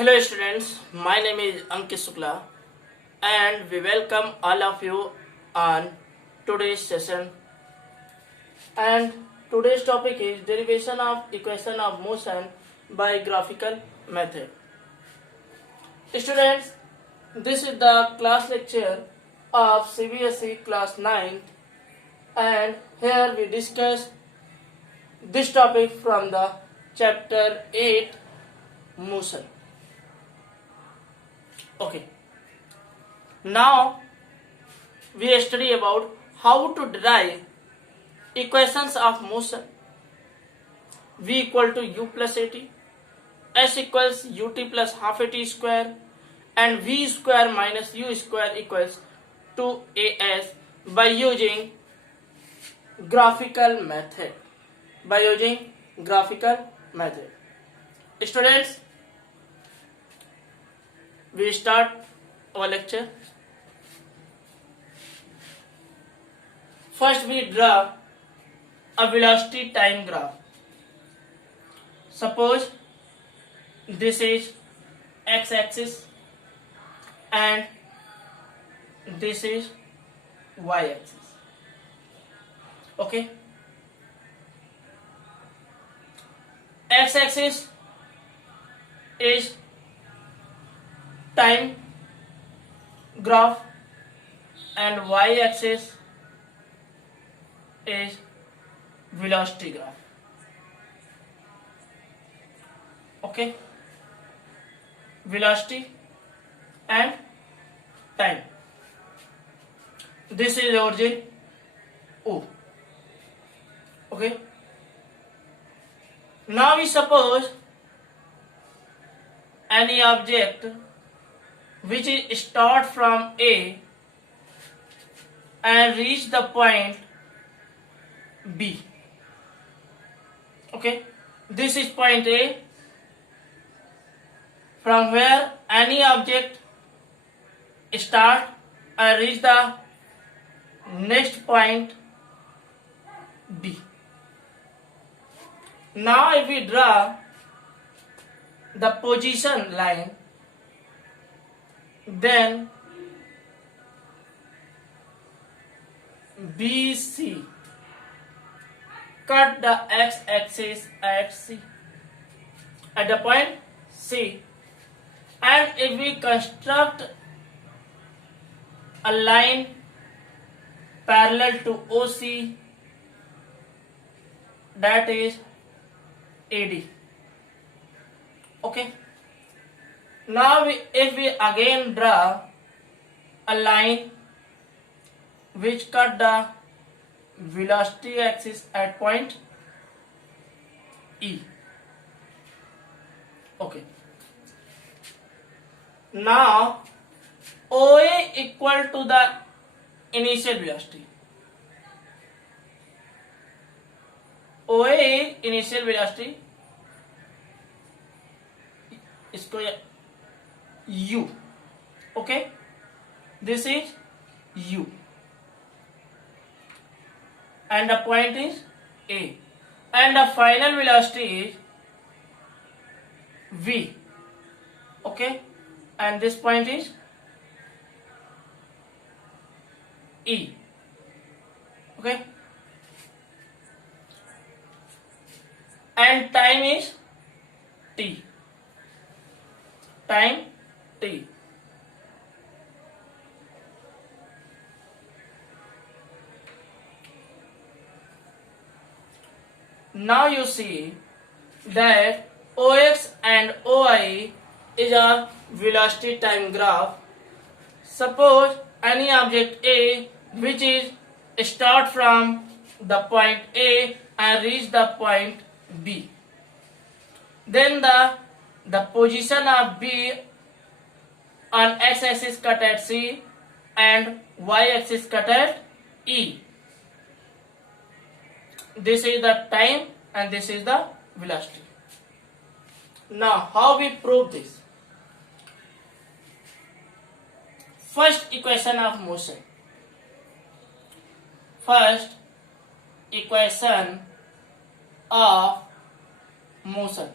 Hello students, my name is Ankit Sukla and we welcome all of you on today's session. And today's topic is derivation of equation of motion by graphical method. Students, this is the class lecture of CBSE class 9 and here we discuss this topic from the chapter 8 motion. Okay. Now we study about how to derive equations of motion. V equal to u plus at, s equals ut plus half at square, and v square minus u square equals 2as by using graphical method. Students, we start our lecture. First we draw a velocity time graph. Suppose this is x-axis and this is y-axis. Okay. X-axis is time graph and y-axis is velocity graph. Okay, velocity and time. This is origin O. Okay, now we suppose any object which is start from A and reach the point B. Okay, this is point A, from where any object start and reach the next point B. Now if we draw the position line, then BC cut the x-axis at C, at the point C, and if we construct a line parallel to OC, that is AD. Okay, now if we again draw a line which cut the velocity axis at point E. Okay, now OA equal to the initial velocity. OA initial velocity इसको U. Okay, this is U and the point is A, and the final velocity is V. Okay, and this point is E. Okay, and time is T. Time T. Now you see that OX and OI is a velocity time graph. Suppose any object A which is start from the point A and reach the point B, then the position of B on x-axis cut at C and y-axis cut at E. This is the time and this is the velocity. Now how we prove this? First equation of motion. First equation of motion.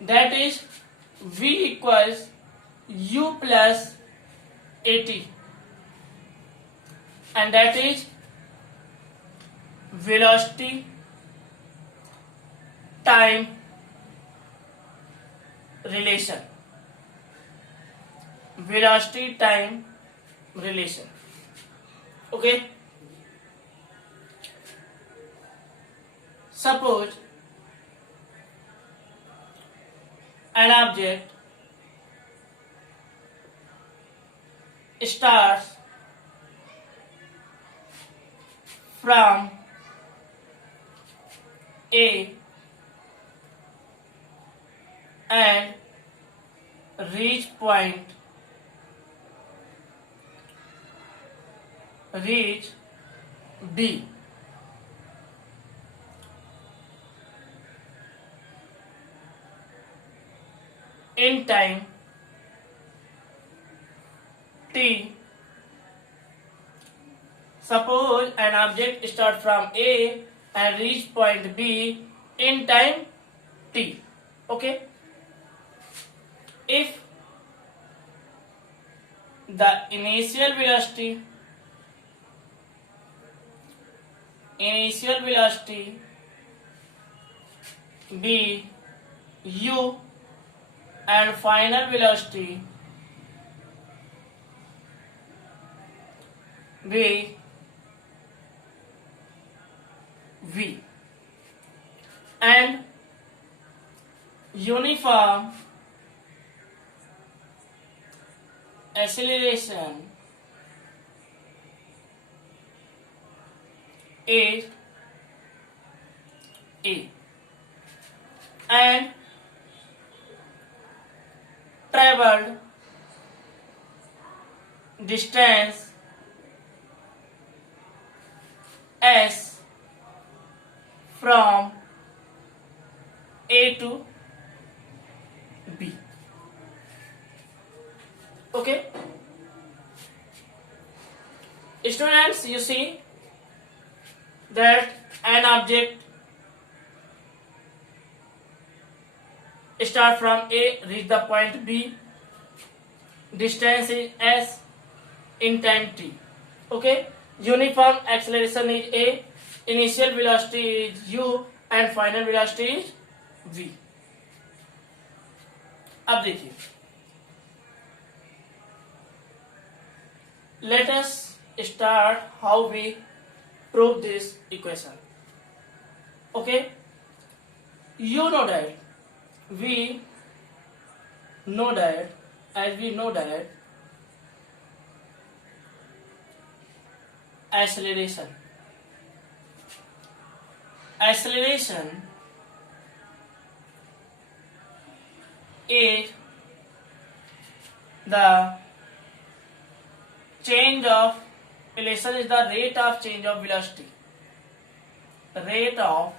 that is v equals u plus at, and that is velocity time relation. Velocity time relation. Okay. Suppose an object starts from A and reach B. In time t. Suppose an object starts from A and reach point B in time t. Okay. If the initial velocity be u and final velocity be v, and uniform acceleration is a, and traveled distance s from A to B. Okay. Students, you see that an object start from A, reach the point B, distance is s, in time t. Okay. Uniform acceleration is A, initial velocity is u and final velocity is v. अब देखिए, let us start how we prove this equation. Okay, you know that we know that acceleration is the change of acceleration is the rate of change of velocity, rate of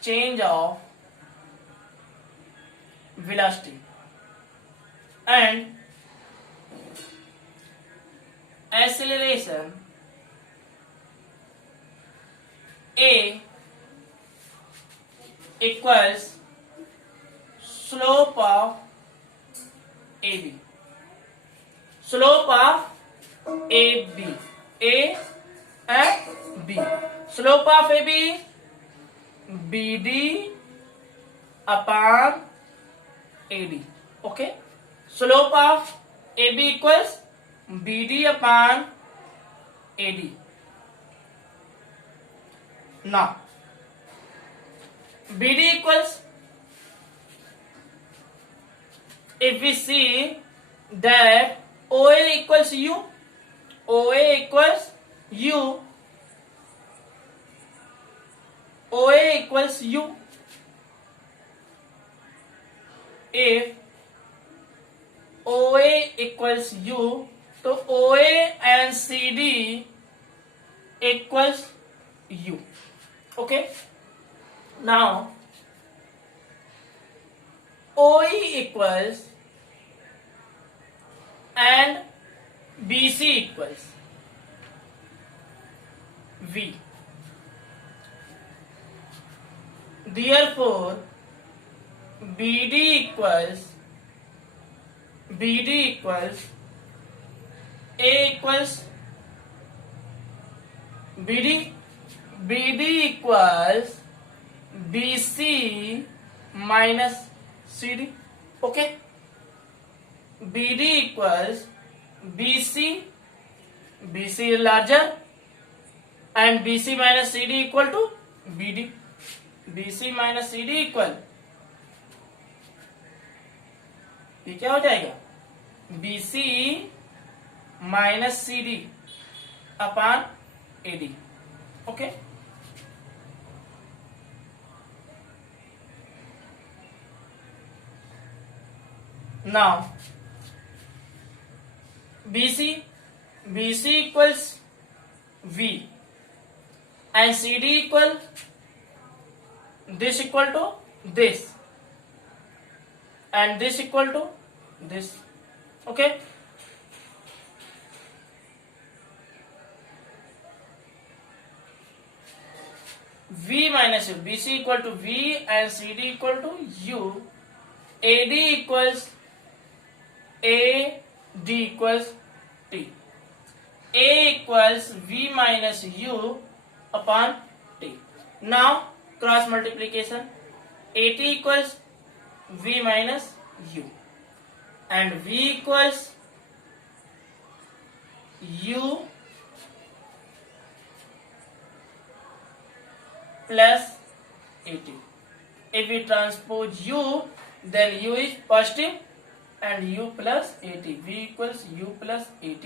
change of velocity, and acceleration A equals slope of AB. Slope of AB. A and B. Slope of AB BD upon AD. Okay. Slope of AB equals BD upon AD. Now, BD equals, if we see that OA equals U, OA equals U, OA equals U. If OA equals U, so OA and CD equals U. Okay. Now OE equals and BC equals V. Therefore BD equals A equals BD equals BC minus CD. Okay, BD equals BC is larger, and BC minus CD equal to BD. BC minus CD equal, ये क्या हो जाएगा, BC minus CD upon AD. Okay, now BC equals V and CD equal this equal to this and this equal to this. Okay, V minus U, BC equal to V and CD equal to U. AD equals AD equals T. A equals V minus U upon T. Now cross multiplication, AT equals V minus U and V equals U plus AT. If we transpose U, then U is positive and U plus AT. V equals U plus AT.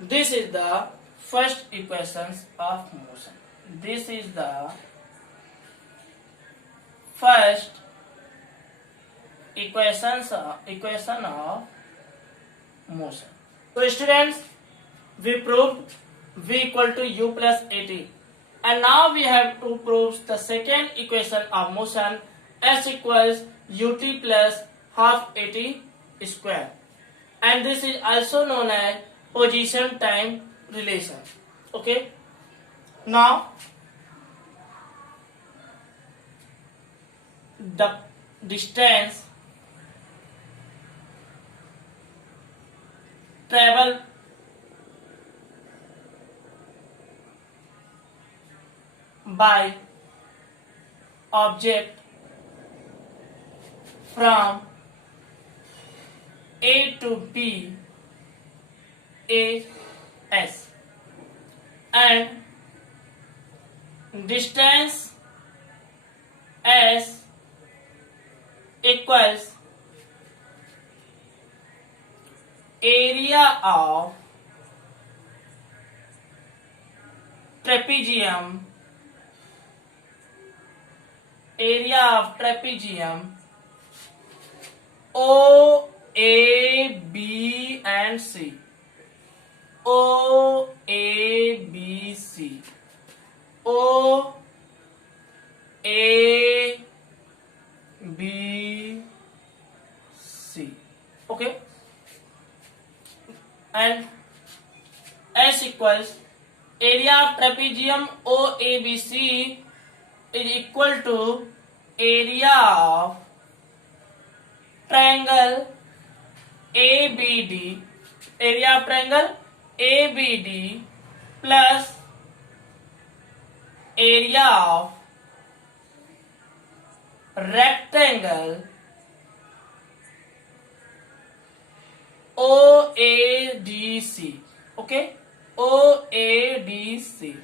This is the first equations of motion. This is the first equation of motion. So students, we proved V equal to U plus AT, and now we have to prove the second equation of motion, S equals UT plus half AT square, and this is also known as position time relation. Okay, now the distance travel by object from A to B is S, and distance S equals area of trapezium, O, A, B and C. O, A, B, C. O, A, B, C. Okay, and S equals area of trapezium OABC is equal to area of triangle ABD, plus area of rectangle OADC. Okay, OADC,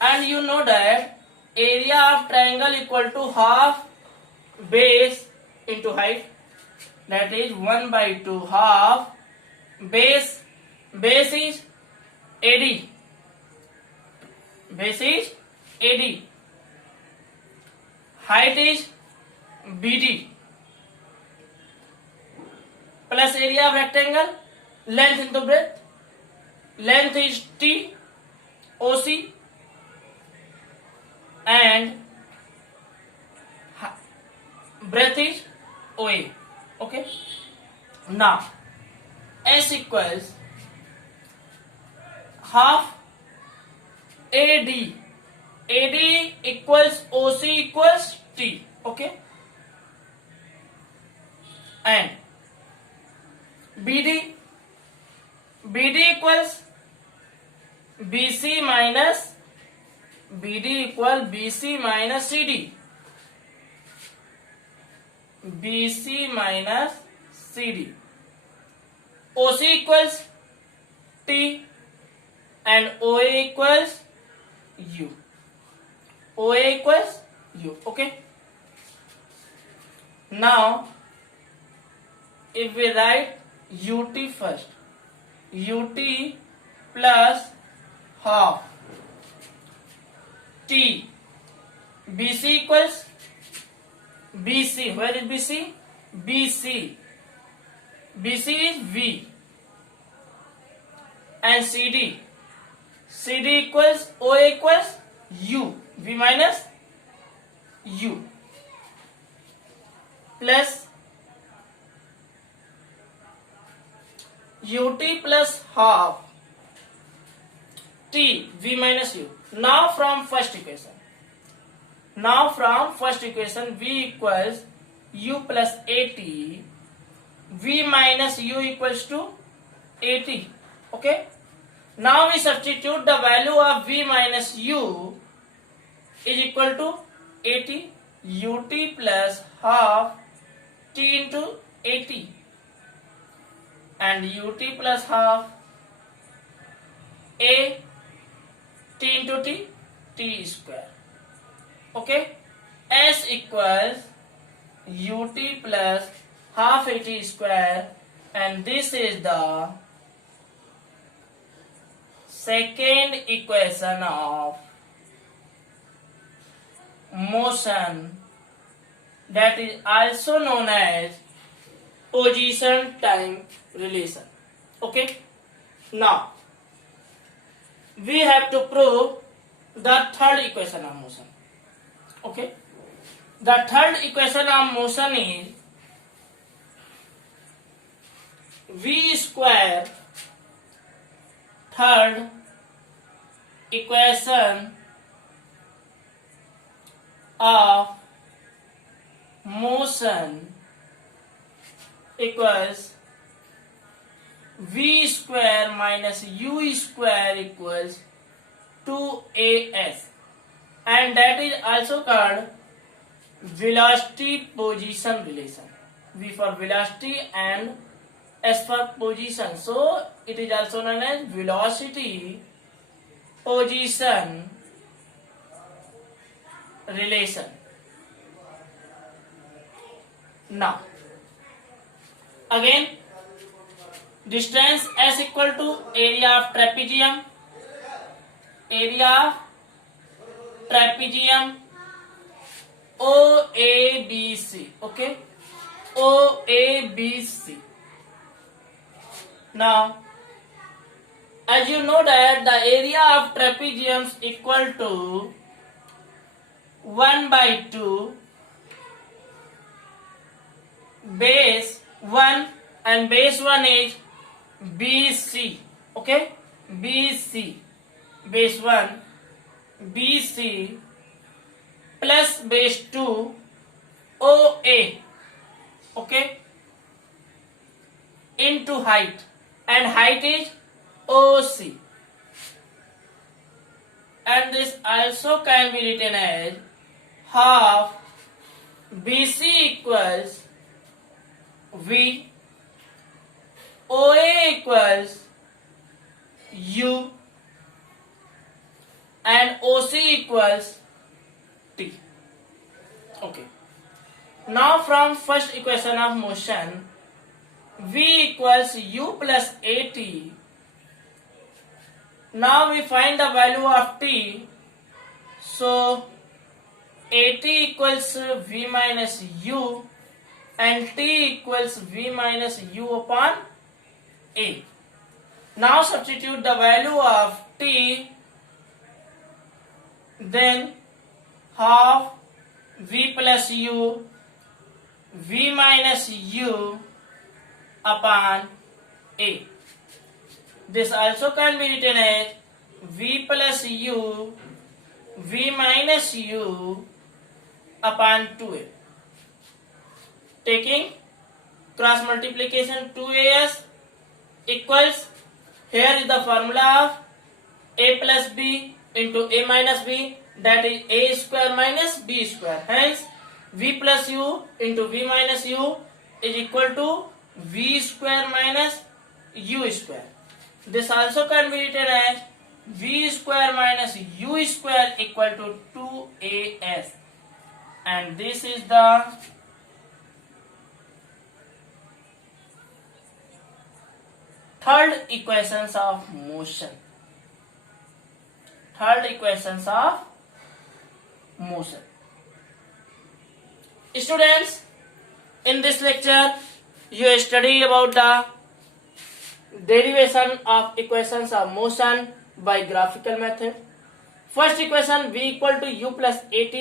and you know that area of triangle equal to half base into height, that is 1/2 half base is AD, height is BD, plus area of rectangle, length into breadth, length is T, OC, and breadth is OA. Okay, now S equals half AD equals OC equals T. Okay, and BD equals BC minus CD. BC minus CD. OC equals T and OA equals U. OA equals U. Okay. Now, if we write UT first, UT plus half T, BC equals BC. Where is BC? BC. BC is V. And CD. CD equals OA equals U. V minus U. Plus UT plus half T, V minus U. Now from first equation, V equals U plus AT, V minus U equals to AT. Okay. Now we substitute the value of V minus U is equal to AT, UT plus half T into AT, and UT plus half A T into T square. Okay. S equals UT plus half AT square, and this is the second equation of motion, that is also known as position time relation. Okay. Now we have to prove the third equation of motion. Okay. The third equation of motion is V square. Third equation of motion equals V square minus U square equals 2AS, and that is also called velocity position relation. V for velocity and S for position, so it is also known as velocity position relation. Now again, distance S equal to area of trapezium, OABC. Okay, OABC. Now, as you know that the area of trapezium is equal to 1 by 2 base 1, and base 1 is BC. Okay, BC, base 1 BC plus base 2 OA. Okay, into height, and height is OC, and this also can be written as half BC equals V, OA equals U, and OC equals T. Okay. Now from first equation of motion, V equals U plus AT. Now we find the value of T. So AT equals V minus U and T equals V minus U upon A. Now substitute the value of T, then half V plus U, V minus U upon A. This also can be written as V plus U, V minus U upon 2A. Taking cross multiplication 2as equals, here is the formula of a plus b into a minus b, that is a square minus b square. Hence v plus u into v minus u is equal to v square minus u square. This also can be written as v square minus u square equal to 2as, and this is the third equations of motion. Third equations of motion. Students, in this lecture you study about the derivation of equations of motion by graphical method. First equation, v equal to u plus at,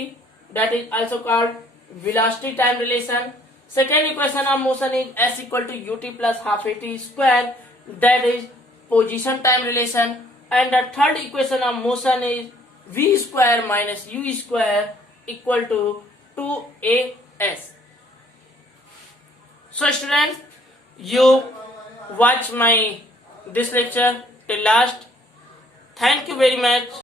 that is also called velocity time relation. Second equation of motion is s equal to ut plus half at square, that is position time relation. And the third equation of motion is v square minus u square equal to 2as. So students, you watch my this lecture till last. Thank you very much.